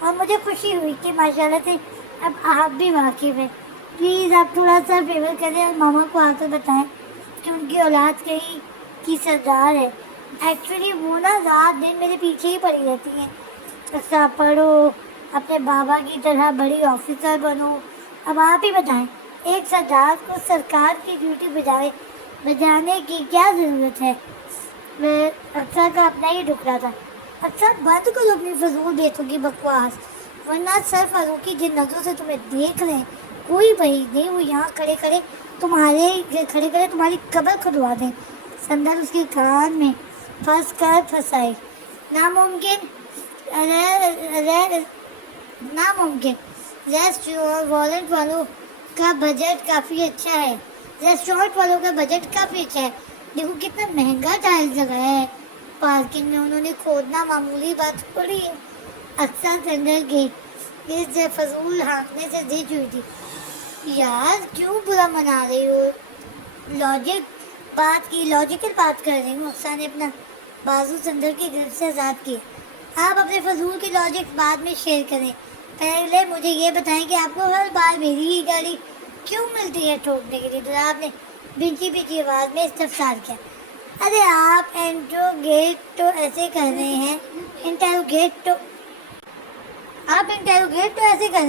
اور مجھے خوشی ہوئی کہ ماشاءاللہ سے اب آپ بھی واقف ہیں. پلیز آپ تھوڑا سا فیور کریں اور ماما کو آ کر بتائیں کہ ان کی اولاد کہیں کی سردار ہے. ایکچولی وہ نا رات دن میرے پیچھے ہی پڑی رہتی ہیں. اچھا پڑھو، اپنے بابا کی طرح بڑی آفیسر بنو. اب آپ ہی بتائیں ایک سردار کو سرکار کی ڈیوٹی بجانے کی کیا ضرورت ہے. میں اکثر کا اپنا ہی ڈھکلا تھا. اکثر بند کرو اپنی فضول بیتوں کی بکواس، ورنہ سر فاروقی جن نظروں سے تمہیں دیکھ رہے ہیں کوئی بعید نہیں وہ یہاں کھڑے کھڑے تمہاری قبر کھدوا دیں. سندر اس کے کان میں پھنس کر پھنسائی. ناممکن، ناممکن. ریسٹورینٹ والوں کا بجٹ کافی اچھا ہے. دیکھو کتنا مہنگا ٹائلز لگایا ہے. پارکنگ میں انہوں نے کھودنا معمولی بات پڑی ہے. اکثر سندر کے اس فضول ہانکنے سے زد ہوئی تھی. یار کیوں برا منا رہی ہو؟ لاجیکل بات کر رہی ہوں. اکثر نے اپنا بازو سندر کی گرفت سے آزاد کیا. آپ اپنے فضول کی لاجک بعد میں شیئر کریں، پہلے مجھے یہ بتائیں کہ آپ کو ہر بار میری ہی گاڑی کیوں ملتی ہے ٹھوکنے کے لیے؟ تو آپ نے بنچی آواز میں استفسار کیا. ارے آپ انٹروگیٹ تو ایسے کر رہے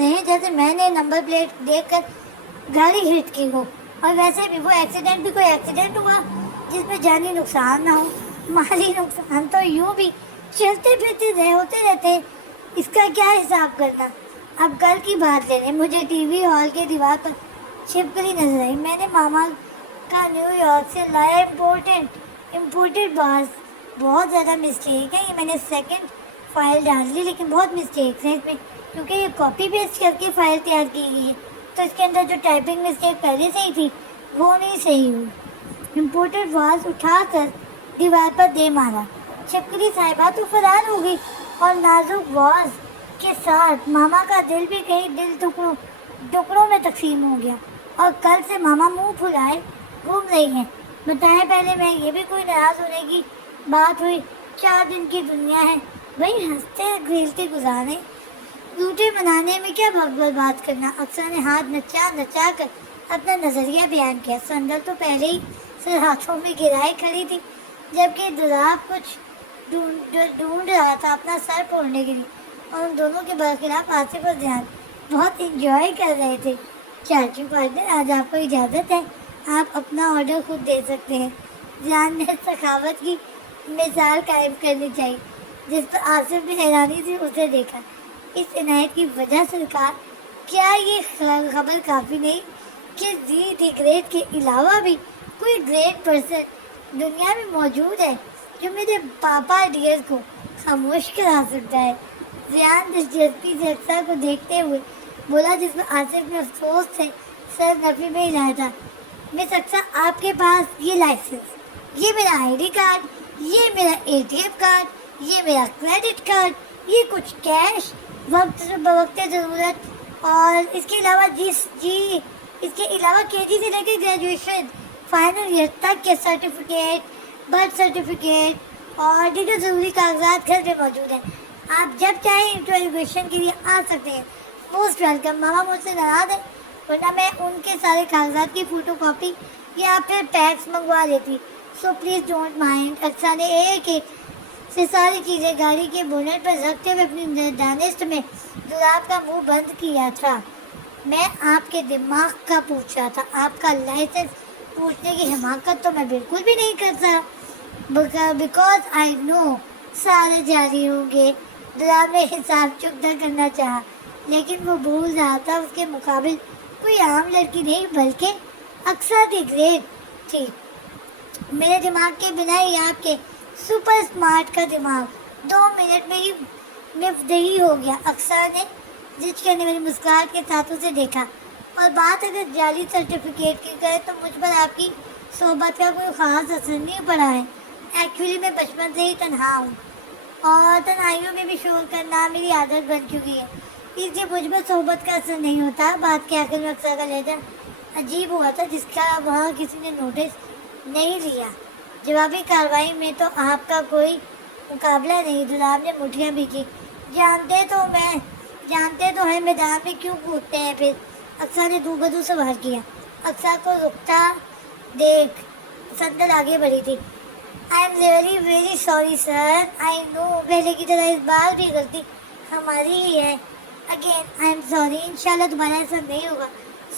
ہیں جیسے میں نے نمبر پلیٹ دیکھ کر گاڑی ہٹ کی ہو. اور ویسے بھی وہ ایکسیڈنٹ بھی کوئی ایکسیڈنٹ ہوا جس میں جانی نقصان نہ ہو. مالی نقصان تو یوں بھی چلتے پھرتے ہوتے رہتے. اس کا کیا حساب کرنا؟ اب کل کی بات لے لیں. مجھے ٹی وی ہال کے دیوار پر چھپکلی نظر آئی. میں نے ماما کا نیو یارک سے لایا امپورٹڈ باز. بہت زیادہ مسٹیک ہے. یہ میں نے سیکنڈ فائل ڈال لی لیکن بہت مسٹیکس ہیں اس میں کیونکہ یہ کاپی پیسٹ کر کے فائل تیار کی گئی ہے تو اس کے اندر جو ٹائپنگ مسٹیک پہلے سے ہی تھی وہ نہیں صحیح ہوئی. امپورٹڈ واز اٹھا کر دیوار پر دے مارا. چھپکلی صاحبہ تو فرار ہو گئی اور نازک واز کے ساتھ ماما کا دل بھی کئی ٹکڑوں میں تقسیم ہو گیا. اور کل سے ماما منہ پھلائے گھوم رہی ہیں. بتائیں پہلے میں یہ بھی کوئی ناراض ہونے کی بات ہوئی؟ 4 دن کی دنیا ہے وہی ہنستے کھیلتے گزارے. روٹے بنانے میں کیا وقت برباد کرنا. اکثر نے ہاتھ نچا کر اپنا نظریہ بیان کیا. سندر تو پہلے ہی سر ہاتھوں میں گرائے کھڑی تھی جبکہ دلاب کچھ ڈھونڈ رہا تھا اپنا سر پھوڑنے کے لیے اور ان دونوں کے برخلاف آصف اور دھیان بہت انجوائے کر رہے تھے. چاچو پارٹنر آج آپ کو اجازت ہے، آپ اپنا آرڈر خود دے سکتے ہیں. دھیان نے سخاوت کی مثال قائم کرنی چاہیے جس پر آصف نے حیرانی سے اسے دیکھا. اس عنایت کی وجہ سرکار، کیا یہ خبر کافی نہیں کہ دی گریٹ کے علاوہ بھی کوئی گریٹ پرسن دنیا میں موجود ہے جو میرے پاپا ڈیئر کو خاموش کرا سکتا ہے؟ ریان دلچسپی سے اکثر کو دیکھتے ہوئے بولا جس میں آصف نے افسوس سے سر نفی میں ہلایا تھا. مس اکثر آپ کے پاس یہ لائسنس، یہ میرا ID کارڈ، یہ میرا ATM کارڈ، یہ میرا کریڈٹ کارڈ، یہ کچھ کیش وقت ضرورت اور اس کے علاوہ اس کے علاوہ KG سے لے کے گریجویشن فائنل ایئر تک کے سرٹیفکیٹ، برتھ سرٹیفکیٹ اور دیگر ضروری کاغذات گھر میں موجود ہیں. آپ جب چاہیں انٹروگیشن کے لیے آ سکتے ہیں. Most welcome. ماما مجھ سے ناراض ہے ورنہ میں ان کے سارے کاغذات کی فوٹو کاپی یا پھر پیکس منگوا لیتی. So please don't mind. اکثر نے ایک سے ساری چیزیں گاڑی کے بونٹ پر رکھتے ہوئے اپنی دانست میں دلاب کا منہ بند کیا تھا. میں آپ کے دماغ کا پوچھ رہا تھا. آپ کا لائسنس پوچھنے کی حماقت تو میں بالکل بھی نہیں کرتا. بیکاز آئی نو سارے جاری ہوں گے. دلاب نے حساب چکتا کرنا چاہا لیکن وہ بھول رہا تھا اس کے مقابل کوئی عام لڑکی نہیں بلکہ اکثر دی گریٹ تھی. میرے دماغ کے بنا ہی آپ کے سپر اسمارٹ کا دماغ 2 منٹ میں ہی مفدہی ہو گیا. اکثر نے زج کرنے والی مسکراہٹ کے ساتھ اسے دیکھا. اور بات اگر جعلی سرٹیفکیٹ کی کرے تو مجھ پر آپ کی صحبت کا کوئی خاص اثر نہیں پڑا ہے. ایکچولی میں بچپن سے ہی تنہا ہوں اور تنہائیوں میں بھی شور کرنا میری عادت بن چکی ہے، اس لیے مجھ پر صحبت کا اثر نہیں ہوتا. بات کے آخر میں اکثر کا لہجہ عجیب ہوا تھا جس کا وہاں کسی نے نوٹس نہیں لیا. جوابی کارروائی میں تو آپ کا کوئی مقابلہ نہیں. دلاب نے مٹھیاں بھی کی. جانتے تو میں جانتے تو ہیں میدان میں کیوں کودتے ہیں پھر. اقصیٰ نے دو بدو سوال کیا. اقصیٰ کو رکتا دیکھ سندل آگے بڑھی تھی. I am really very sorry sir. I know پہلے کی طرح اس بار بھی غلطی ہماری ہی ہے. Again I am sorry. انشاءاللہ دوبارہ ایسا نہیں ہوگا.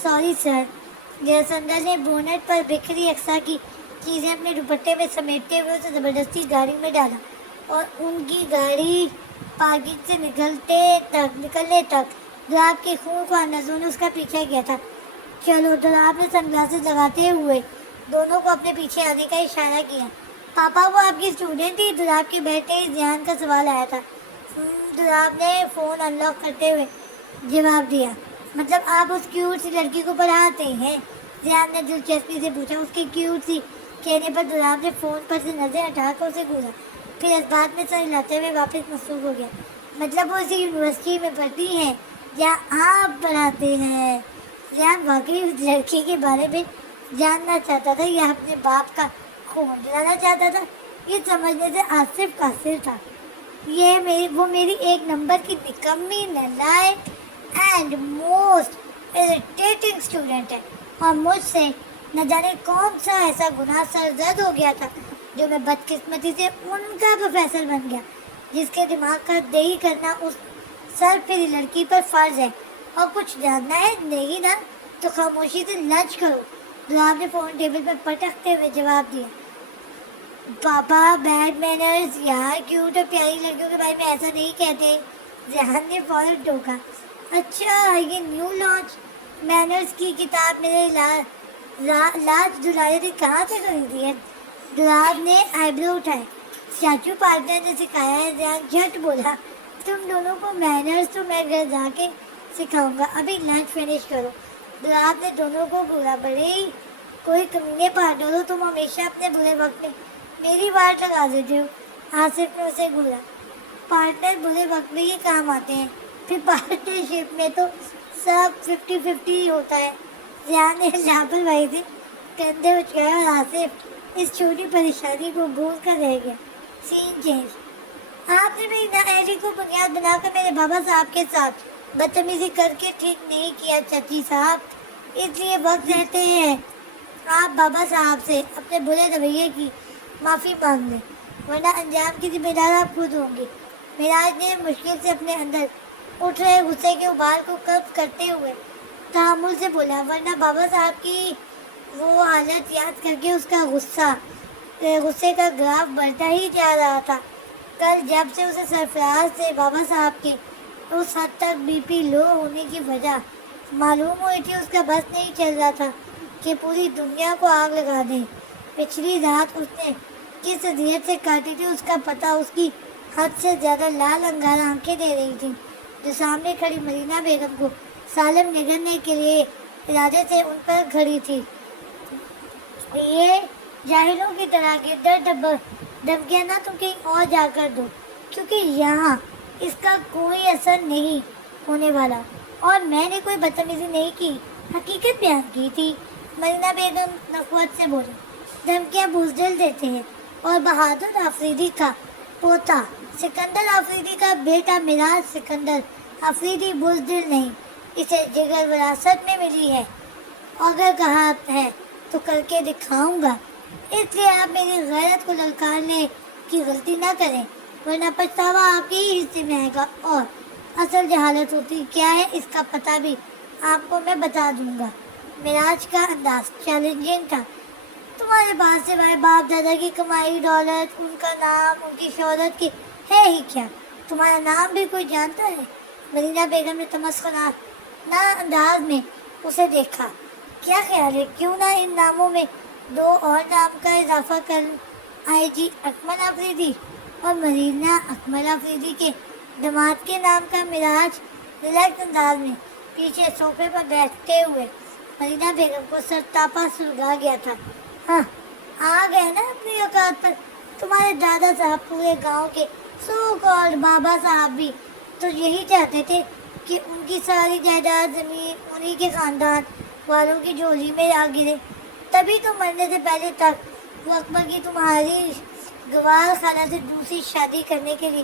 Sorry sir. سندل نے بونٹ پر بکھری اقصیٰ کی چیزیں اپنے دوپٹے میں سمیٹتے ہوئے اسے زبردستی گاڑی میں ڈالا اور ان کی گاڑی پارکنگ سے نکلنے تک دراب کے خونخوار نظروں نے اس کا پیچھا کیا تھا. چلو. دراب نے سن گلاسز لگاتے ہوئے دونوں کو اپنے پیچھے آنے کا اشارہ کیا. پاپا وہ آپ کی اسٹوڈنٹ تھی. دراب کے بیٹھتے ہی ذیان کا سوال آیا تھا. دراب نے فون ان لاک کرتے ہوئے جواب دیا. مطلب آپ اس کیوٹ سی لڑکی کو پڑھاتے ہیں؟ ذیان نے دلچسپی سے پوچھا. اس کی کیوٹ سی کہنے پر دراب نے فون پر سے نظر ہٹا کر اسے گھورا. پھر اس بات میں سر ہلاتے ہوئے واپس مصروف ہو گیا. مطلب وہ اسی یونیورسٹی میں پڑھتی ہیں جہاں آپ پڑھاتے ہیں؟ ذیان واقعی اس لڑکی کے بارے میں جاننا چاہتا تھا یا اپنے باپ کا خون جلانا چاہتا تھا. یہ سمجھنے سے آصف قاصر تھا. وہ میری ایک نمبر کی نکمی نالائق اینڈ موسٹ اریٹیٹنگ اسٹوڈنٹ ہے اور مجھ سے نہ جانے کون سا ایسا گناہ سرزد ہو گیا تھا جو میں بدقسمتی سے ان کا پروفیسر بن گیا جس کے دماغ کا دہی کرنا اس سر پھری لڑکی پر فرض ہے. اور کچھ جاننا ہے نہیں نا تو خاموشی سے لنچ کرو. دراب نے فون ٹیبل پر پٹکتے ہوئے جواب دیا. پاپا بیڈ مینرز یار. کیوٹ اور پیاری لڑکیوں کے بارے میں ایسا نہیں کہتے. ذہن نے فوراً ٹوکا. اچھا یہ نیو لانچ مینرز کی کتاب میرے لاج دلارے نے کہاں سے خریدی ہے؟ دراب نے آئی برو اٹھائے. چاچو پارٹنر نے سکھایا ہے. ذہن جھٹ بولا. تم دونوں کو مینرز تو میں گھر جا کے سکھاؤں گا. ابھی لنچ فنش کرو. دراب نے دونوں کو بولا. بڑے ہی کوئی کمینے پارٹنر ہو تم. ہمیشہ اپنے برے وقت میں میری بات لگا دیتے ہو. آصف نے اسے بولا. پارٹنر برے وقت میں یہ کام آتے ہیں. پھر پارٹنرشپ میں تو سب 50-50 ہوتا ہے. ذیان نے لاپرواہی سے کندھے اچکایا اور آصف اس چھوٹی پریشانی کو بھول کر رہ گیا. سین چینج. آپ نے میری نااہلی کو بنیاد بنا کر میرے بابا صاحب کے ساتھ بدتمیزی کر کے ٹھیک نہیں کیا چچی صاحب. اس لیے وقت رہتے ہیں آپ بابا صاحب سے اپنے برے رویے کی معافی مانگ لیں ورنہ انجام کی ذمہ دار آپ خود ہوں گے. معراج نے مشکل سے اپنے اندر اٹھ رہے غصے کے ابال کو قبض کرتے ہوئے تحمل سے بولا. ورنہ بابا صاحب کی وہ حالت یاد کر کے اس کا غصے کا گراف بڑھتا ہی جا رہا تھا. کل جب سے اسے سرفراز سے بابا صاحب کے اس حد تک بی پی لو ہونے کی وجہ معلوم ہوئی تھی اس کا بس نہیں چل رہا تھا کہ پوری دنیا کو آگ لگا دیں. پچھلی رات اس نے کس اذیت سے کاٹی تھی اس کا پتہ اس کی حد سے زیادہ لال انگار آنکھیں دے رہی تھیں جو سامنے کھڑی مرینا بیگم کو سالم نگلنے کے لیے ارادے سے ان پر کھڑی تھی. یہ جاہلوں کی طرح کے دھمکیاں نہ تم کہیں اور جا کر دو کیونکہ یہاں اس کا کوئی اثر نہیں ہونے والا. اور میں نے کوئی بدتمیزی نہیں کی. حقیقت بیان کی تھی. مرینا بیگم نخوت سے بولی. دھمکیاں بزدل دیتے ہیں اور بہادر آفریدی کا پوتا سکندر آفریدی کا بیٹا معراج سکندر آفریدی بزدل نہیں. اسے جگر وراثت میں ملی ہے. اگر کہا ہے تو کر کے دکھاؤں گا. اس لیے آپ میری غیرت کو للکارنے کی غلطی نہ کریں ورنہ پچھتاوا آپ کے ہی حصے میں آئے گا. اور اصل جہالت ہوتی کیا ہے اس کا پتہ بھی آپ کو میں بتا دوں گا. معراج کا انداز چیلنجنگ تھا. تمہارے پاس سوائے باپ دادا کی کمائی دولت ان کا نام ان کی شہرت کی ہے ہی کیا؟ تمہارا نام بھی کوئی جانتا ہے؟ مرینا بیگم نے تمسخرانہ انداز میں اسے دیکھا. کیا خیال ہے کیوں نہ ان ناموں میں 2 اور نام کا اضافہ کر آئی جی اکمل آفریدی اور مرینا اکمل آفریدی کے داماد کے نام کا؟ معراج ریلیکس انداز میں پیچھے صوفے پر بیٹھتے ہوئے مرینا بیگم کو سرتاپا سلگا گیا تھا. ہاں آ گئے نا اپنی اوقات پر. تمہارے دادا صاحب پورے گاؤں کے سو کالڈ بابا صاحب بھی تو یہی چاہتے تھے کہ ان کی ساری جائیداد زمین انہی کے خاندان والوں کی جھولی میں آ گرے. تبھی تو مرنے سے پہلے تک وہ اکبر کی تمہاری گوار خالہ سے دوسری شادی کرنے کے لیے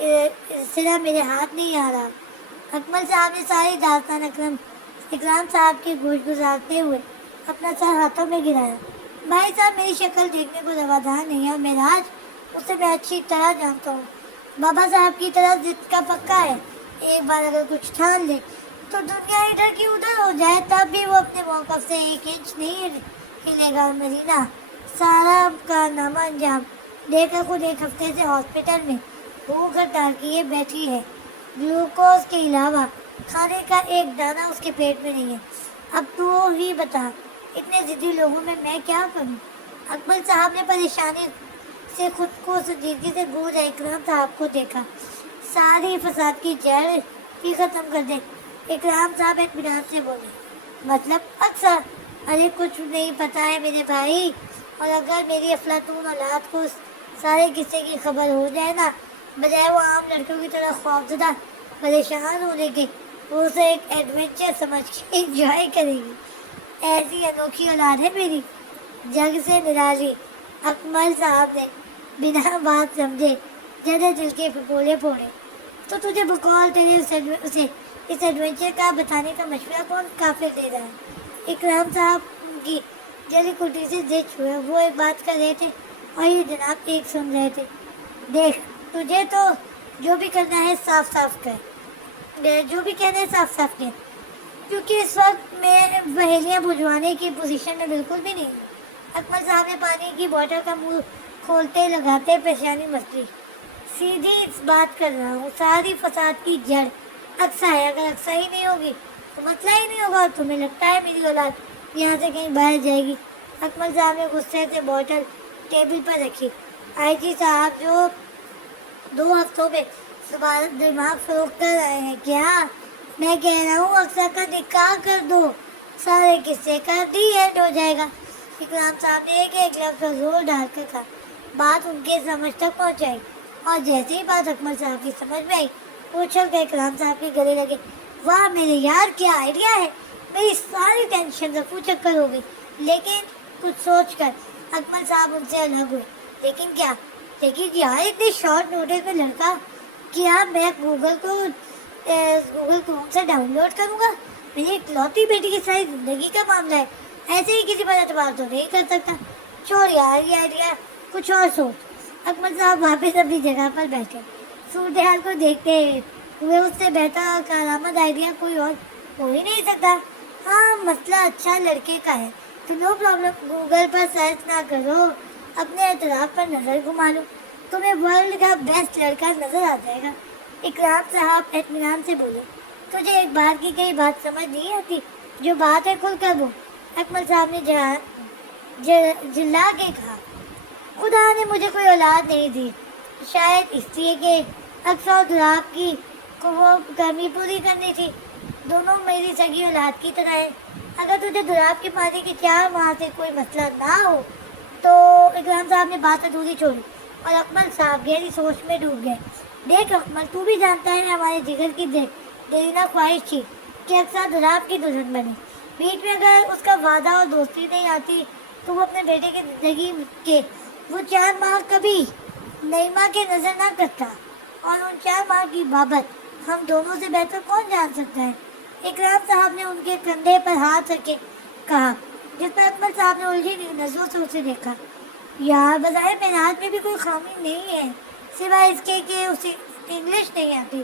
سلسلہ میرے ہاتھ نہیں آ رہا۔ اکمل صاحب نے ساری داستان اکرام صاحب کے گوش گزارتے ہوئے اپنا سر ہاتھوں میں گرایا۔ بھائی صاحب میری شکل دیکھنے کو روادار نہیں ہے، معراج اسے میں اچھی طرح جانتا ہوں۔ بابا صاحب کی طرح ضد کا پکا ہے، ایک بار اگر کچھ ٹھان لے تو دنیا ادھر کی ادھر ہو جائے تب بھی وہ اپنے موقف سے ایک انچ نہیں ہلے گا۔ مرینا سارا کارنامہ انجام دے کر خود ایک ہفتے سے ہاسپٹل میں بھوک ہڑتال کیے بیٹھی ہے۔ گلوکوز کے علاوہ کھانے کا ایک دانہ اس کے پیٹ میں نہیں ہے۔ اب تو ہی بتا، اتنے ضدی لوگوں میں کیا کروں؟ اکمل صاحب نے پریشانی سے خود کو سنجیدگی سے گونجا اکرام صاحب کو دیکھا۔ ساری فساد کی جڑ ہی ختم کر دیں، اکرام صاحب اطمینان سے بولے۔ مطلب اکثر؟ ارے کچھ نہیں پتا ہے میرے بھائی، اور اگر میری افلاطون اولاد کو سارے قصے کی خبر ہو جائے نا، بجائے وہ عام لڑکیوں کی طرح خوفزدہ پریشان ہونے کے، وہ اسے ایک ایڈونچر سمجھ کے انجوائے کرے گی۔ ایسی انوکھی اولاد ہے میری، جگ سے نرالی۔ اکمل صاحب نے بنا بات سمجھے جدے دل کے پھپولے پھوڑے۔ تو تجھے بقول تیرے اسے اس ایڈونچر کا بتانے کا مشورہ کون کافر دے رہا ہے؟ اکرام صاحب کی جلی کٹی سے زد ہوئے، وہ ایک بات کر رہے تھے اور یہ جناب ایک سن رہے تھے۔ دیکھ، تجھے تو جو بھی کرنا ہے صاف صاف کر، جو بھی کہنا ہے صاف صاف کر، کیونکہ اس وقت میں پہیلیاں بجھوانے کی پوزیشن میں بالکل بھی نہیں ہوں۔ اکمل صاحب نے پانی کی بوتل کا منہ کھولتے لگاتے پیشانی مسلی۔ سیدھی اس بات کر رہا ہوں، ساری فساد کی جڑ اقصا ہے۔ اگر اقصا ہی نہیں ہوگی تو مسئلہ ہی نہیں ہوگا۔ تمہیں لگتا ہے میری اولاد یہاں سے کہیں باہر جائے گی؟ اکمل صاحب نے غصے سے بوتل ٹیبل پر رکھی۔ آئی جی صاحب جو 2 ہفتوں میں دماغ فروخت کر رہے ہیں کیا؟ میں کہہ رہا ہوں اقصا کا نکاح کر دو، سارے قصے کا دی اینڈ ہو جائے گا۔ اکرام صاحب نے ایک لفظ پر زور ڈال کر کہا، بات ان کے سمجھ تک پہنچائی، اور جیسے ہی بات اکمل صاحب کی سمجھ میں آئی، اچھل کر اکرام صاحب کے گلے لگے۔ واہ میرے یار، کیا آئیڈیا ہے! میری ساری ٹینشن رفو چکر ہو گئی۔ لیکن کچھ سوچ کر اکمل صاحب ان سے الگ ہوئے۔ لیکن کیا؟ لیکن یار اتنے شارٹ نوٹس میں لڑکا کیا میں گوگل کروم سے ڈاؤن لوڈ کروں گا؟ میری اکلوتی بیٹی کی ساری زندگی کا معاملہ ہے، ایسے ہی کسی پر اعتبار تو نہیں کر سکتا۔ چھوڑ یار یہ آئیڈیا، کچھ اور سوچ۔ اکمل صاحب واپس اپنی جگہ پر بیٹھے، صورتحال کو دیکھتے ہوئے اس سے بہتر اور کارآمد آئیڈیا کوئی اور ہو ہی نہیں سکتا۔ ہاں مسئلہ اچھا لڑکے کا ہے تو نو پرابلم، گوگل پر سرچ نہ کرو، اپنے اعتراف پر نظر گھما لو، تمہیں ورلڈ کا بیسٹ لڑکا نظر آ جائے گا۔ اکرام صاحب اطمینان سے بولے، تجھے ایک بار کی کئی بات سمجھ نہیں آتی؟ جو بات ہے کھل کر بول۔ اکمل صاحب نے جلا کے کہا، خدا نے مجھے کوئی اولاد نہیں دی، شاید اس لیے کہ اکثر اور دھراب کی کو وہ کمی پوری کرنی تھی۔ دونوں میری سگی اولاد کی طرح ہیں۔ اگر تجھے دھراب کے پانی کی چار ماہ سے کوئی مسئلہ نہ ہو تو۔ اکرام صاحب نے بات ادھوری چھوڑی اور اکمل صاحب گہری سوچ میں ڈوب گئے۔ دیکھ اکمل، تو بھی جانتا ہے ہمارے جگر کی دیرینہ خواہش تھی کہ اکثر دھراب کی دلہن بنے۔ بیچ میں اگر اس کا وعدہ اور دوستی نہیں آتی تو وہ اپنے بیٹے کی زندگی کے وہ 4 ماہ کبھی نعیمہ کے نظر نہ کرتا، اور ان 4 ماہ کی بابت ہم دونوں سے بہتر کون جان سکتا ہے؟ اکرام صاحب نے ان کے کندھے پر ہاتھ رکھ کے کہا، جس پر اکمل صاحب نے الجھی ہوئی نظروں سے اسے دیکھا۔ یار بظاہر معراج میں بھی کوئی خامی نہیں ہے، سوائے اس کے کہ اسے انگلش نہیں آتی۔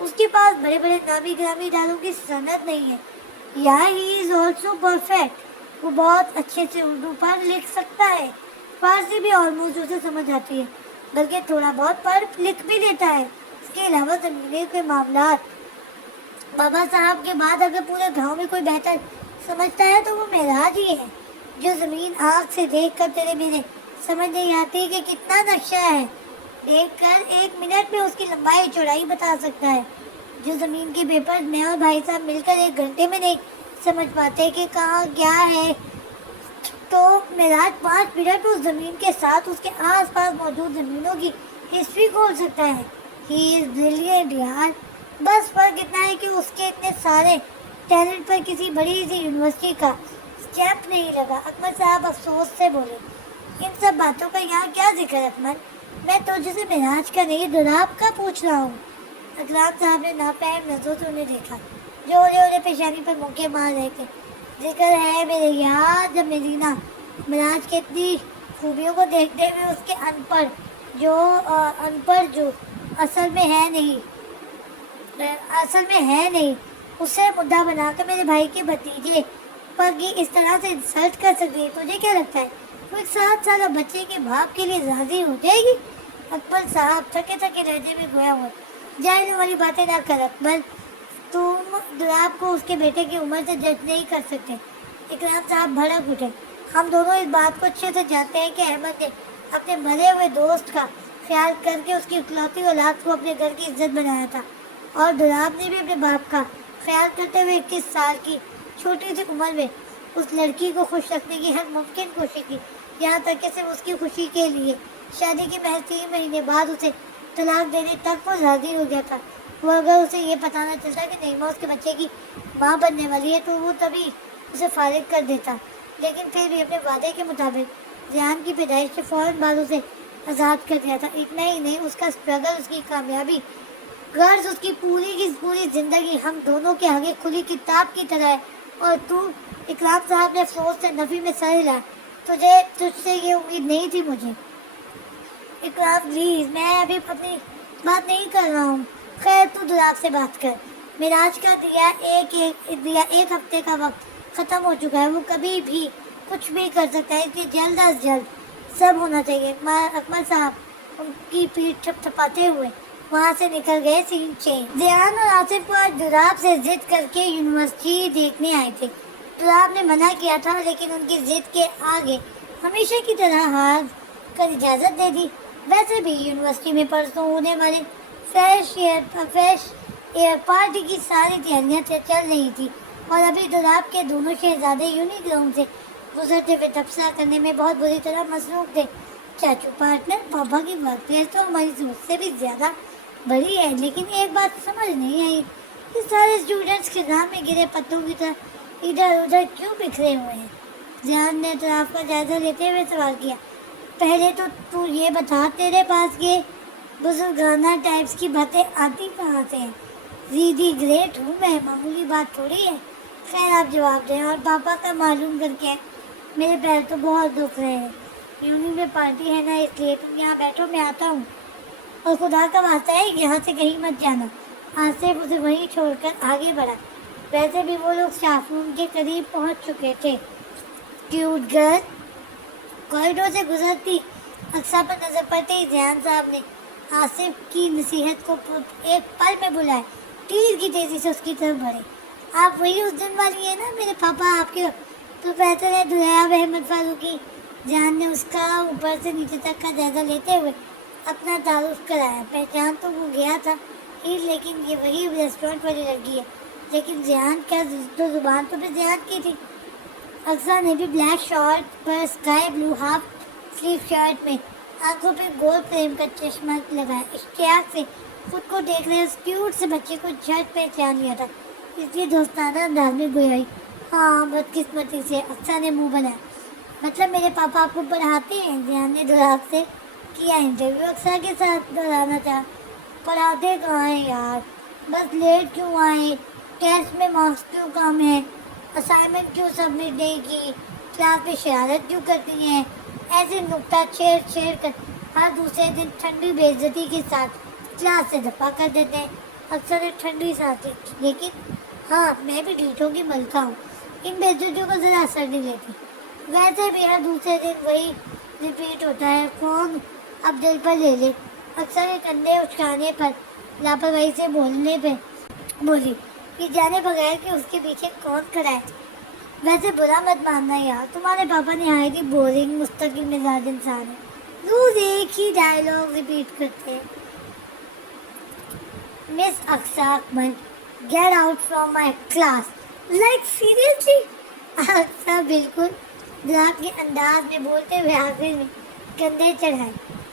اس کے پاس بڑے بڑے نامی گرامی اداروں کی سند نہیں ہے۔ یار ہی از آلسو پرفیکٹ، وہ بہت اچھے سے اردو پڑھ لکھ سکتا ہے، فارسی بھی آلموسٹ اسے سمجھ آتی ہے، بلکہ تھوڑا بہت پڑھ لکھ بھی لیتا ہے۔ اس کے علاوہ زمینوں کے معاملات بابا صاحب کے بعد اگر پورے گاؤں میں کوئی بہتر سمجھتا ہے تو وہ معراج ہی ہے، جو زمین آنکھ سے دیکھ کر تیرے میرے سمجھ نہیں آتی کہ کتنا نقشہ ہے، دیکھ کر 1 منٹ میں اس کی لمبائی چوڑائی بتا سکتا ہے، جو زمین کے پیپر میں اور بھائی صاحب مل کر 1 گھنٹے میں نہیں سمجھ پاتے کہ کہاں کیا ہے، تو معراج 5 منٹ میں اس زمین کے ساتھ اس کے آس پاس موجود زمینوں کی ہسٹری کھول سکتا ہے۔ ہی از بریلینٹ یار، بس فرق اتنا ہے کہ اس کے اتنے سارے ٹیلنٹ پر کسی بڑی سی یونیورسٹی کا اسٹیمپ نہیں لگا۔ اکمل صاحب افسوس سے بولے، ان سب باتوں کا یہاں کیا ذکر اکمل؟ میں تجھ سے معراج کا نہیں دولاب کا پوچھ رہا ہوں۔ اکرام صاحب نے ناپہم نظروں سے انہیں دیکھا جو اولے پیشانی پر موقع مار رہے تھے۔ ذکر ہے میرے یاد جب مدینہ معراج کی اتنی خوبیوں کو دیکھتے ہوئے اس کے ان پڑھ جو اصل میں ہے نہیں اسے مدعا بنا کر میرے بھائی کے بھتیجے پر کی اس طرح سے انسلٹ کر سکتی ہے؟ تجھے کیا لگتا ہے وہ ایک 7 سالہ بچے کے باپ کے لیے راضی ہو جائے گی؟ اکبر صاحب تھکے لہجے میں گویا ہوا، جاہلوں والی باتیں نہ کر اکبر، تم دولاب کو اس کے بیٹے کی عمر سے جج نہیں کر سکتے۔ اکرام صاحب بھڑک اٹھے، ہم دونوں اس بات کو اچھے سے جانتے ہیں کہ احمد نے اپنے مرے ہوئے دوست کا خیال کر کے اس کی اکلوتی اولاد کو اپنے گھر کی عزت بنایا تھا، اور دولاب نے بھی اپنے باپ کا خیال کرتے ہوئے 21 سال کی چھوٹی سی عمر میں اس لڑکی کو خوش رکھنے کی ہر ممکن کوشش کی، یہاں تک کہ صرف اس کی خوشی کے لیے شادی کے محض 3 مہینے بعد اسے طلاق دینے تک وہ راضی ہو گیا تھا۔ وہ اگر اسے یہ پتہ نہ چلتا کہ نعیمہ اس کے بچے کی ماں بننے والی ہے تو وہ تبھی اسے فارغ کر دیتا، لیکن پھر بھی اپنے وعدے کے مطابق ریحان کی پیدائش سے فوراً بعد اسے آزاد کر دیا تھا۔ اتنا ہی نہیں، اس کا اسٹرگل، اس کی کامیابی، غرض اس کی پوری زندگی ہم دونوں کے آگے کھلی کتاب کی طرح ہے، اور تو اکرام صاحب نے افسوس سے نفی میں سر ہلایا، تجھ سے یہ امید نہیں تھی مجھے۔ اکرام پلیز، میں ابھی اپنی بات نہیں کر رہا ہوں، خیر تو دولاب سے بات کر۔ معراج کا دیا ایک ہفتے کا وقت ختم ہو چکا ہے، وہ کبھی بھی کچھ بھی کر سکتا ہے، اس لیے جلد از جلد سب ہونا چاہیے۔ اکمل صاحب ان کی پیٹھ تھپتھپاتے ہوئے وہاں سے نکل گئے۔ سین چینج۔ ریحان اور آصف کو آج دولاب سے ضد کر کے یونیورسٹی دیکھنے آئے تھے۔ دولاب نے منع کیا تھا لیکن ان کی ضد کے آگے ہمیشہ کی طرح ہار کر اجازت دے دی۔ ویسے بھی یونیورسٹی میں پرسوں ہونے والے فریش ایئر پارٹی کی ساری تیاریاں چل رہی تھی، اور ابھی دولاب کے دونوں شہزادے یونی گراؤنڈ سے گزرتے ہوئے تبصرہ کرنے میں بہت بری طرح مصروف تھے۔ چاچو پارٹنر، پاپا کی ورک پلیس تو ہماری سوچ سے بھی زیادہ بڑی ہے، لیکن ایک بات سمجھ نہیں آئی، یہ سارے اسٹوڈنٹس خزاں میں گرے پتوں کی طرح ادھر ادھر کیوں بکھرے ہوئے ہیں؟ ریحان نے اطراف کا جائزہ لیتے ہوئے سوال کیا۔ پہلے تو یہ بتا، تیرے پاس یہ بزرگانہ ٹائپس کی باتیں آتی کہاں سے ہیں؟ ریڈی گریٹ ہوں میں، معمولی بات تھوڑی ہے۔ خیر آپ جواب دیں، اور پاپا کا معلوم کر کے میرے پیر تو بہت دکھ رہے ہیں۔ یونی میں پارٹی ہے نا، اس لیے تم یہاں بیٹھو، میں آتا ہوں، اور خدا کا واسطہ ہے یہاں سے کہیں مت جانا۔ آصف اسے وہیں چھوڑ کر آگے بڑھا۔ ویسے بھی وہ لوگ اسٹاف روم کے قریب پہنچ چکے تھے۔ کیوٹ گرل کوریڈور سے گزرتی اقصیٰ پر نظر پڑتے ہی ریحان صاحب نے آصف کی نصیحت کو ایک پل میں بلائے، تیر کی تیزی سے اس کی طرف بڑھے۔ آپ وہی اس دن والی ہیں نا، میرے پاپا آپ کے پروفیسر ہیں دریاب احمد فاروقی۔ ریحان نے اس کا اوپر سے نیچے تک کا جائزہ لیتے ہوئے اپنا تعارف کرایا۔ پہچان تو وہ گیا تھا ہی، لیکن یہ وہی ریسٹورینٹ والی لڑکی ہے۔ لیکن ریحان کا تو زبان تو پھر ریحان کی تھی۔ اقصیٰ نے بھی بلیک شارٹ پر sky blue half sleeve shirt میں آنکھوں پہ گول فریم کا چشمہ لگایا، اشتیاق سے خود کو دیکھ رہے اس کیوٹ سے بچے کو جھٹ پہچان لیا تھا، اس لیے دوستانہ انداز میں گویائی۔ ہاں بدقسمتی سے، اقصیٰ نے منہ بنایا۔ مطلب میرے پاپا آپ کو پڑھاتے ہیں؟ ریحان نے دولاب سے کیا انٹرویو اقصیٰ کے ساتھ دہرانا چاہا۔ پڑھاتے کہاں ہیں یار، بس لیٹ کیوں آئے، ٹیسٹ میں مارکس کیوں کم ہیں، اسائنمنٹ کیوں سبمٹ نہیں کی، کلاس میں شرارت کیوں کرتی ہیں، ایسے نکتہ چھیڑ کر ہر دوسرے دن ٹھنڈی بے عزتی کے ساتھ کلاس سے دفاع کر دیتے ہیں۔ اکثر نے ٹھنڈی سانس لی، لیکن ہاں میں بھی ڈیٹوں کی ملکہ ہوں، ان بے عزتیوں کو ذرا اثر نہیں لیتی۔ ویسے بھی ہر دوسرے دن وہی ریپیٹ ہوتا ہے، کون اب دل پر لے لے۔ اکثر نے کندھے اچکانے پر لاپرواہی سے بولنے پہ بولی، یہ جانے بغیر کہ اس کے پیچھے کون کھڑا ہے۔ ویسے برا مت ماننا یار، تمہارے پاپا نہایت ہی بورنگ مستقل مزاج انسان ہے، روز ایک ہی ڈائلاگ ریپیٹ کرتے ہیں۔ Miss Aqsa Akmal, get out from my class, like seriously? Aqsa بالکل دولاب کے انداز میں بولتے ہوئے آخر میں کندھے چڑھائے۔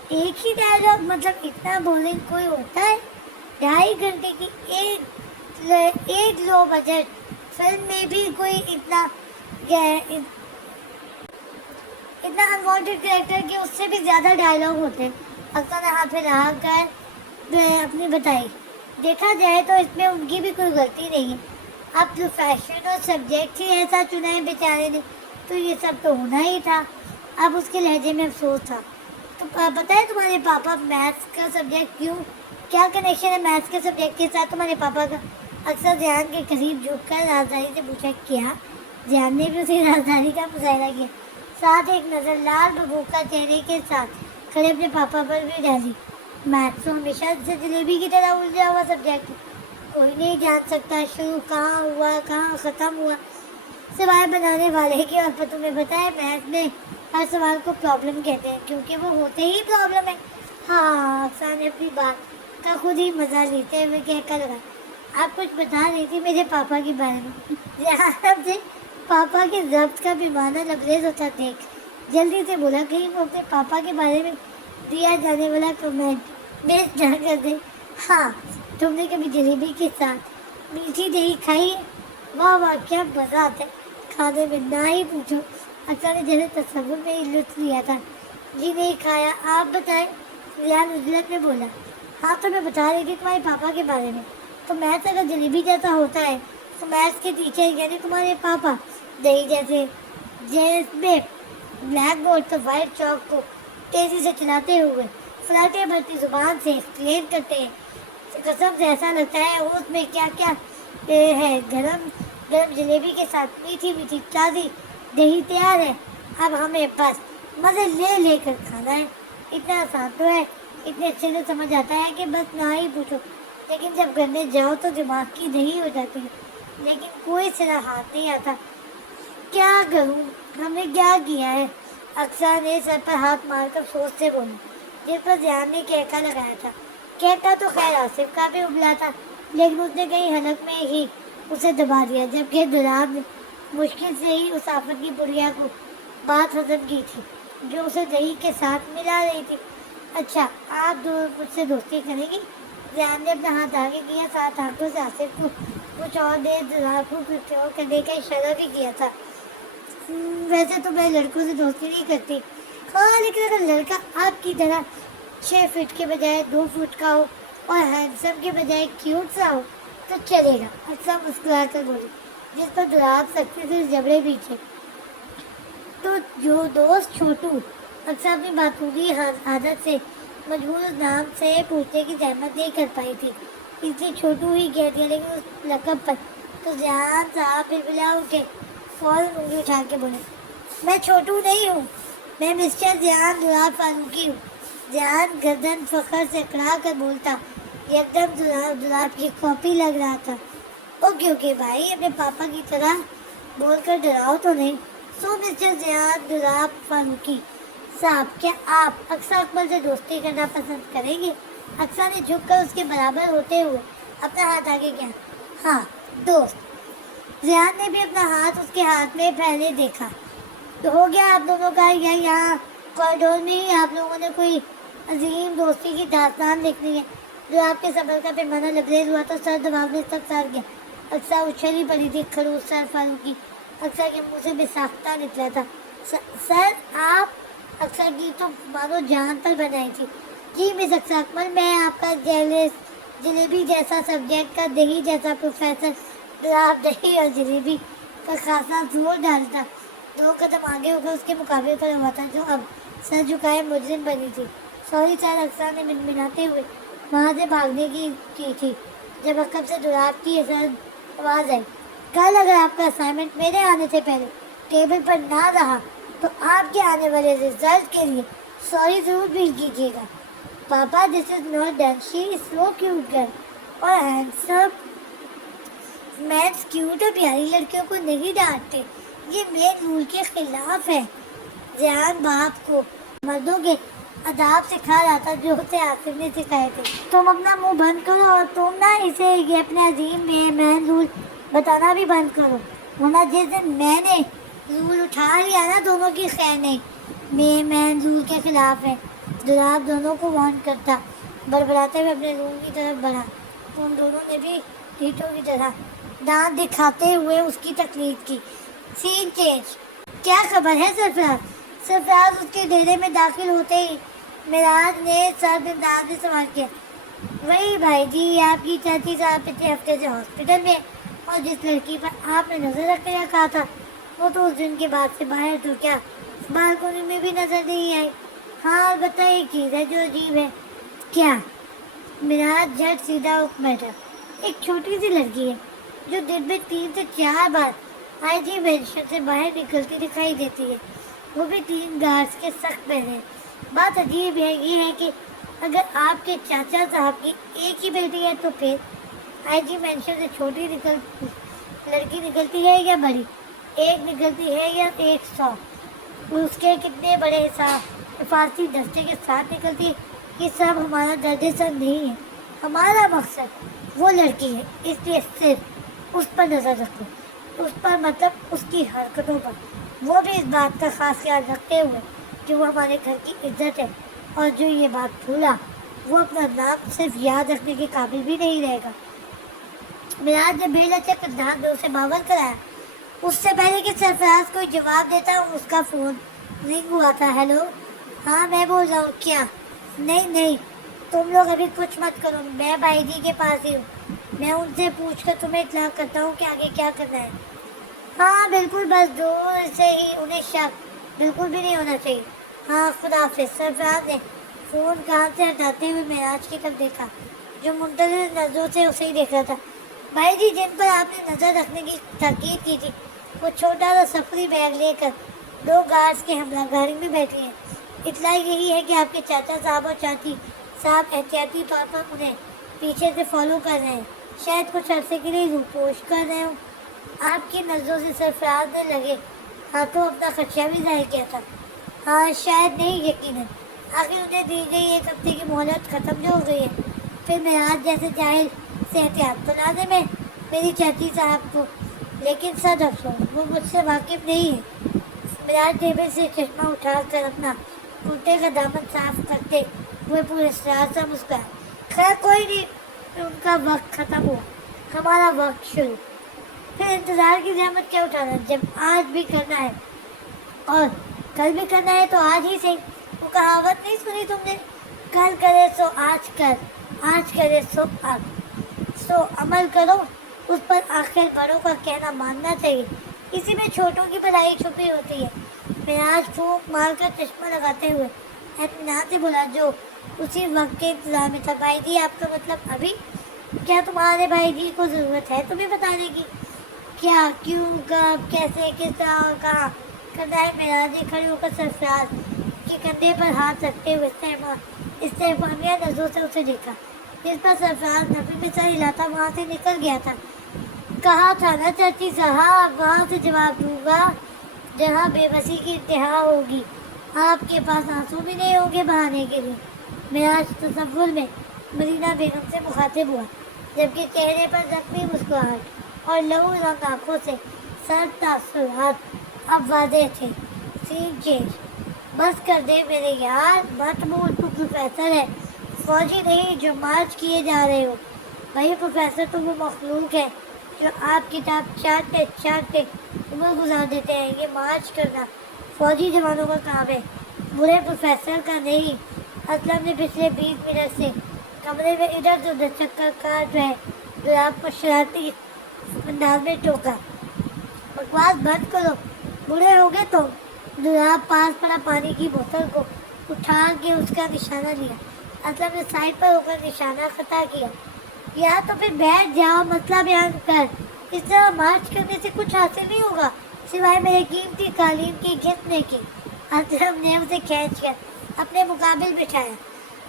ایک ہی ڈائلاگ، مطلب اتنا بورنگ کوئی ہوتا ہے؟ 2.5 گھنٹے کی ایک لو بجٹ فلم میں بھی کوئی اتنا انوانٹیڈ کریکٹر کے اس سے بھی زیادہ ڈائلاگ ہوتے ہیں، اکثر نے ہاتھ پھیلا کر اپنی بتائی. دیکھا جائے تو اس میں ان کی بھی کوئی غلطی نہیں ہے. اب پروفیشن اور سبجیکٹ ہی ایسا چنا ہے بیچارے نے, تو یہ سب تو ہونا ہی تھا. اب اس کے لہجے میں افسوس تھا. تو پتہ ہے تمہارے پاپا میتھس کا سبجیکٹ کیوں, کیا کنیکشن ہے میتھس کے سبجیکٹ کے ساتھ تمہارے پاپا کا؟ اکثر ذیان کے قریب جھک کر رازداری سے پوچھا. کیا؟ ذیان نے بھی اسے رازداری کا مظاہرہ کیا, ساتھ ایک نظر لال ببوکا چہرے کے ساتھ کھڑے اپنے پاپا پر بھی ڈالی. میتھس تو ہمیشہ سے جلیبی کی طرح الجھا ہوا سبجیکٹ ہے. کوئی نہیں جان سکتا شروع کہاں ہوا کہاں ختم ہوا سوائے بنانے والے کے. اور تمہیں پتہ ہے میتھ میں ہر سوال کو پرابلم کہتے ہیں کیونکہ وہ ہوتے ہی پرابلم ہے. ہاں, اکثر نے اپنی بات کا خود ہی مزہ لیتے ہوئے کہہ کر لگا. آپ کچھ بتا رہی تھی میرے پاپا کے بارے میں. ذیان سے پاپا کے ضبط کا پیمانہ لبریز ہوتا دیکھ جلدی سے بولا. کہیں وہ اپنے پاپا کے بارے میں دیا جانے والا کمنٹ بیس نہ کر دے. ہاں, تم نے کبھی جلیبی کے ساتھ میٹھی دہی کھائی ہے؟ واہ واہ, کیا مزہ آتا ہے کھانے میں, نہ ہی پوچھو. اکثر نے جیسے تصور میں ہی لطف لیا تھا. جی نہیں کھایا, آپ بتائیں. ذیان عجلت میں بولا. ہاں, تو میں بتا رہی تھی تمہارے پاپا کے بارے میں. تو میتھس اگر جلیبی جیسا ہوتا ہے تو میتھس کے ٹیچر یعنی تمہارے پاپا دہی جیسے میں بلیک بورڈ پر وائٹ چاک کو تیزی سے چلاتے ہوئے فلاٹے بھرتی زبان سے ایکسپلین کرتے ہیں. قسم سے ایسا لگتا ہے اس میں کیا کیا ہے. گرم گرم جلیبی کے ساتھ میٹھی میٹھی تازی دہی تیار ہے. اب ہمیں بس مزے لے لے کر کھانا ہے. اتنا آسان تو ہے, اتنے اچھے سے سمجھ آتا ہے کہ بس نہ ہی پوچھو. لیکن جب کرنے جاؤ تو دماغ کی دہی ہو جاتی ہے. لیکن کوئی سرا ہاتھ نہیں آتا. کیا کروں, ہم نے کیا کیا ہے؟ اکثر نے سر پر ہاتھ مار کر سوچ سے بولی, جس پر ذیان نے کہکا لگایا تھا. کہتا تو خیر آصف کا بھی ابلا تھا, لیکن اس نے کہیں حلق میں ہی اسے دبا دیا. جبکہ دلاب نے مشکل سے ہی اس آفت کی بڑھیا کو بات ہضم کی تھی جو اسے دہی کے ساتھ ملا رہی تھی. اچھا, آپ مجھ سے دوستی کریں گی؟ ذیان نے اپنا ہاتھ آگے کیا, ساتھ ہاتھوں سے آصف کو کچھ اور دیر دلاب کو کنٹرول کرنے کا اشارہ بھی کیا تھا. ویسے تو میں لڑکوں سے دوستی نہیں کرتی. ہاں, لیکن اگر لڑکا آپ کی طرح 6 فٹ کے بجائے 2 فٹ کا ہو اور ہینڈسم کے بجائے کیوٹ سا ہو تو چلے گا. اکثر مسکرا کر بولی, جس پر دلاب سختی سے جبڑے پیچھے. تو جو دوست چھوٹو اکثر اپنی باتوری عادت سے مجبور اس نام سے پوچھنے کی زحمت نہیں کر پائی تھی, اس لیے چھوٹو ہی کہہ دیا. لیکن اس لقب پر تو ذیان صاحب بلبلا اٹھے, فوراً انگلی اٹھا کے بولے. میں چھوٹو نہیں ہوں, میں مسٹر ذیان دلاب فاروقی ہوں. ذیان گردن فخر سے اکڑا کر بولتا. یکدم دلاب کی کاپی لگ رہا تھا. اوکے بھائی, اپنے پاپا کی طرح بول کر ڈراؤ تو نہیں. سو مسٹر ذیان دلاب فاروقی صاحب, کیا آپ اکثر اکمل سے دوستی کرنا پسند کریں گے؟ اکثر نے جھک کر اس کے برابر ہوتے ہوئے اپنا ہاتھ آگے کیا. ہاں, دوست. ذیان نے بھی اپنا ہاتھ اس کے ہاتھ میں پہلے دیکھا. تو ہو گیا آپ دونوں کا, یا یہاں کوریڈور میں ہی آپ لوگوں نے کوئی عظیم دوستی کی داستان لکھنی ہے؟ جو آپ کے صبر کا پیمانہ لبریز ہوا تو سر دباؤ میں سب سار گیا. اکثر اچھلی پڑی تھی خروش سر فاروقی. اکثر کے منہ سے بے ساختہ نکلا تھا. سر آپ اکثر کی تو مانو جان پر بنائی تھی. جی مس اکثر اکمل, میں آپ کا جلیبی جیسا سبجیکٹ کا دہی جیسا پروفیسر دلاب دہی اور جلیبی پر خاصا زور ڈالتا 2 قدم آگے ہو کر اس کے مقابلے پر ہوا تھا, جو اب سر جھکائے مجرم بنی تھی. سوری سر, اکثر نے منمناتے ہوئے وہاں سے بھاگنے کی تھی جب عقب سے دلاب کی آواز آئی. کل اگر آپ کا اسائنمنٹ میرے آنے سے پہلے ٹیبل پر نہ رہا تو آپ کے آنے والے رزلٹ کے لیے سوری ضرور بھیج کیجیے گا. Papa, this is not done. She is so cute girl اور ہینڈسم. میتھس کیوٹ اور پیاری لڑکیوں کو نہیں ڈانٹتے, یہ مین رول کے خلاف ہے. ذیان باپ کو مردوں کے آداب سکھا رہا تھا جو اسے آصف نے سکھائے تھے. تم اپنا منہ بند کرو اور تم نہ اسے یہ اپنے عظیم مین رول بتانا بھی بند کرو, ورنہ جس دن میں نے رول اٹھا لیا نا دونوں کی خیر نہیں. مین رول کے خلاف ہے. دلاب دونوں کو وارن کرتا بڑبڑاتے ہوئے اپنے روم کی طرف بڑھا. ان دونوں نے بھی ٹیٹوں کی طرح دانت دکھاتے ہوئے اس کی تقلید کی. سین چینج. کیا خبر ہے سرفراز؟ سرفراز اس کے ڈیرے میں داخل ہوتے ہی معراج نے سر میں انداز میں سوال کیا۔ وہی بھائی جی، آپ کی چاچی صاحب پچھلے ہفتے سے ہاسپٹل میں، اور جس لڑکی پر آپ نے نظر رکھنے کا کہا تھا وہ تو اس دن کے بعد سے باہر، تو کیا بالکنی میں بھی نظر نہیں آئی؟ ہاں البتہ ایک چیز ہے جو عجیب ہے۔ کیا؟ معراج جھٹ سیدھا اٹھ بیٹھا۔ ایک چھوٹی سی لڑکی ہے جو دن میں 3 سے 4 بار آئی جی مینشن سے باہر نکلتی دکھائی دیتی ہے، وہ بھی 3 گارڈز کے سخت پہنے۔ بات عجیب ہے یہ ہے کہ اگر آپ کے چاچا صاحب کی ایک ہی بیٹی ہے تو پھر آئی جی مینشن سے چھوٹی لڑکی نکلتی ہے یا بڑی؟ ایک نکلتی ہے یا 100؟ اس کے کتنے بڑے حفاظتی دستے کے ساتھ نکلتی ہے؟ یہ سب ہمارا درد سر نہیں ہے، ہمارا مقصد وہ لڑکی ہے، اس لیے صرف اس پر نظر رکھو، اس پر مطلب اس کی حرکتوں پر، وہ بھی اس بات کا خاص خیال رکھتے ہوئے کہ وہ ہمارے گھر کی عزت ہے، اور جو یہ بات بھولا وہ اپنا نام صرف یاد رکھنے کے قابل بھی نہیں رہے گا۔ معراج نے بے لچک انداز میں اسے باور کرایا۔ اس سے پہلے کہ سرفراز کوئی جواب دیتا اس کا فون رنگ ہوا تھا۔ ہیلو، ہاں میں بول رہا ہوں۔ کیا؟ نہیں تم لوگ ابھی کچھ مت کرو، میں بھائی جی کے پاس ہی ہوں، میں ان سے پوچھ کر تمہیں اطلاع کرتا ہوں کہ آگے کیا کرنا ہے۔ ہاں بالکل، بس دور سے ہی انہیں شک بالکل بھی نہیں ہونا چاہیے۔ ہاں خدا حافظ۔ سرفراز نے فون کان سے ہٹاتے ہوئے معراج کی طرف دیکھا جو منتظر نظروں سے اسے ہی دیکھ رہا تھا۔ بھائی جی جن پر آپ نے نظر رکھنے کی تاکید کی تھی وہ چھوٹا سا سفری بیگ لے کر 2 گارڈز کے حملہ گاڑی میں بیٹھے ہیں۔ اطلاع یہی ہے کہ آپ کے چاچا صاحب اور چاچی صاحب احتیاطی طور پر انہیں پیچھے سے فالو کر رہے ہیں، شاید کچھ عرصے کے لیے روپوش کر رہے ہوں۔ آپ کی نظروں سے سرفراز نے لگے ہاتھوں اپنا خدشہ بھی ظاہر کیا تھا۔ ہاں شاید نہیں، یقیناً، آخر انہیں دی گئی 1 ہفتے کی مہلت ختم جو ہو گئی ہے، پھر معراج جیسے جاہل سے احتیاط تو لازم ہے میری چاچی صاحب کو، لیکن صد افسوس وہ مجھ سے واقف نہیں ہے۔ معراج ٹیبل سے چشمہ اٹھا کر اپنا کرتے کا دامن صاف کرتے ہوئے پورے اسرار سے مسکرایا۔ خیر کوئی نہیں، ان کا وقت ختم ہوا، ہمارا وقت شروع۔ پھر انتظار کی زحمت کیا اٹھانا جب آج بھی کرنا ہے اور کل بھی کرنا ہے تو آج ہی سے۔ وہ کہاوت نہیں سنی تم نے؟ کل کرے سو آج کر، آج کرے سو اب، سو عمل کرو اس پر۔ آخر بڑوں کا کہنا ماننا چاہیے، اسی میں چھوٹوں کی بھلائی چھپی ہوتی ہے۔ معراج پھونک مار کر چشمہ لگاتے ہوئے اطمینان سے بولا جو اسی وقت کے انتظار میں تھا۔ بھائی جی آپ کا مطلب ابھی؟ کیا تمہارے بھائی جی کو ضرورت ہے تمہیں بتانے کی؟ کیا، کیوں، کب، کیسے، کس طرح اور کہاں کرنا ہے؟ معراج نے کھڑے ہو کر سرفراز کے کندھے پر ہاتھ رکھتے ہوئے استحفامیہ نظروں سے اسے دیکھا۔ جس پر سرفراز نفی میں سر ہلاتا وہاں سے نکل گیا تھا۔ کہا تھا نا چاچی صاحب، وہاں سے جواب دوں گا جہاں بے بسی کی انتہا ہوگی۔ آپ کے پاس آنسو بھی نہیں ہوں گے بہانے کے لیے۔ معراج تصور میں مدینہ بیگم سے مخاطب ہوا، جبکہ چہرے پر زخمی مسکراہٹ اور لہو رنگ آنکھوں سے سرد تاثرات اب واضح تھے۔ سین چینج۔ بس کر دے میرے یار، مت بول، تو پروفیسر ہے، فوجی نہیں جو مارچ کیے جا رہے ہو۔ بھائی پروفیسر تو وہ مخلوق ہے جو آپ کتاب چاٹتے عمر گزار دیتے ہیں، یہ مارچ کرنا فوجی جوانوں کا کام ہے، برے پروفیسر کا نہیں۔ اسلم نے پچھلے 20 منٹ سے کمرے میں ادھر ادھر چکر کاٹ رہے دولاب کو شرارتی انداز میں ٹوکا۔ بکواس بند کرو، بوڑھے ہو گئے تم۔ دولاب پاس پڑا پانی کی بوتل کو اٹھا کے اس کا نشانہ لیا۔ اسلم نے سائڈ پر ہو کر نشانہ خطا کیا۔ یا تو پھر بیٹھ جاؤ، مسئلہ بیان کر۔ اس طرح مارچ کرنے سے کچھ حاصل نہیں ہوگا سوائے میرے قیمتی قالین کے گھسنے کے۔ اسلم نے اسے کھینچ کر اپنے مقابل بٹھایا۔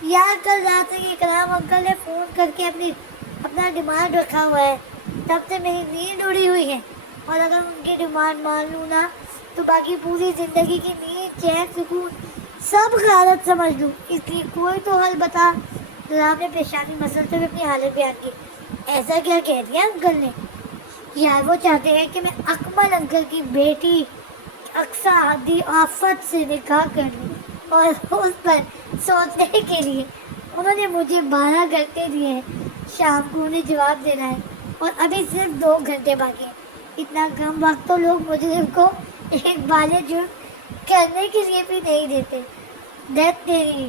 یار کل رات سے اکرام انکل نے فون کر کے اپنا ڈیمانڈ رکھا ہوا ہے، تب سے میری نیند اڑی ہوئی ہے، اور اگر ان کی ڈیمانڈ مان لوں نا تو باقی پوری زندگی کی نیند، چین، سکون سب غارت سمجھ لوں، اس لیے کوئی تو حل بتا۔ دولاب نے پیشانی مسلتے ہوئے اپنی حالت بیان کی۔ ایسا کیا کہہ دیا انکل نے؟ یار وہ چاہتے ہیں کہ میں اکمل انکل کی بیٹی اقصی حدی آفت سے نکاح کر لوں، اور اس پر سوچنے کے لیے انہوں نے مجھے 12 گھنٹے دیے ہیں۔ شام کو انہیں جواب دینا ہے اور ابھی صرف 2 گھنٹے باقی ہیں۔ اتنا کم وقت تو لوگ مجرم کو ایک بالغ جرم کرنے کے لیے بھی نہیں دیتے۔ دیکھ تیری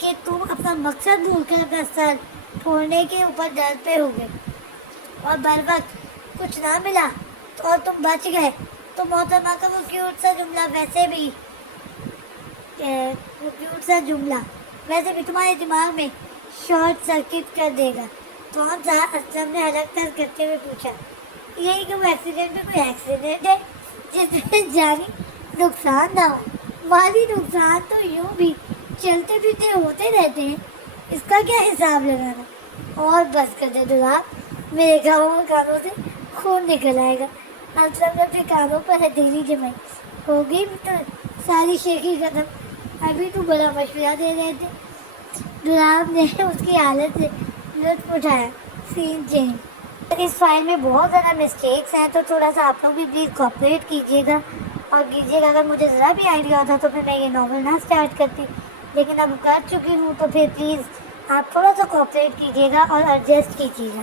کہ تم اپنا مقصد بھول کر اپنا سر پھوڑنے کے اوپر ڈر پہ ہو گئے اور بر وقت کچھ نہ ملا تو اور تم بچ گئے، تو محترمہ کا وہ کیوٹ سا جملہ ویسے بھی تمہارے دماغ میں شارٹ سرکٹ کر دے گا۔ کون سا؟ اسلم نے حلق تر کرتے ہوئے پوچھا۔ یہی کہ وہ ایکسیڈنٹ میں کوئی ایکسیڈنٹ ہے جس میں جانی نقصان نہ ہو، مالی نقصان تو یوں بھی چلتے پھرتے ہوتے رہتے ہیں، اس کا کیا حساب لگانا؟ اور بس کر دے دلاب، میرے کانوں سے خون نکل آئے گا۔ اسلم نے اپنے کانوں پر ہتھیلی جمائی۔ ہو گئی تو ساری شیخی ختم، ابھی تو بڑا مشورہ دے رہے تھے۔ دلاب نے اس کی حالت سے لطف اٹھایا۔ سین چینج۔ اس فائل میں بہت زیادہ مسٹیکس ہیں، تو تھوڑا سا آپ لوگ بھی پلیز کوآپریٹ کیجیے گا اور کیجیے گا۔ اگر مجھے ذرا بھی آئیڈیا ہوتا تو پھر میں یہ ناول نہ اسٹارٹ کرتی، لیکن اب کر چکی ہوں تو پھر پلیز آپ تھوڑا سا کوآپریٹ کیجیے گا اور ایڈجسٹ کیجیے گا۔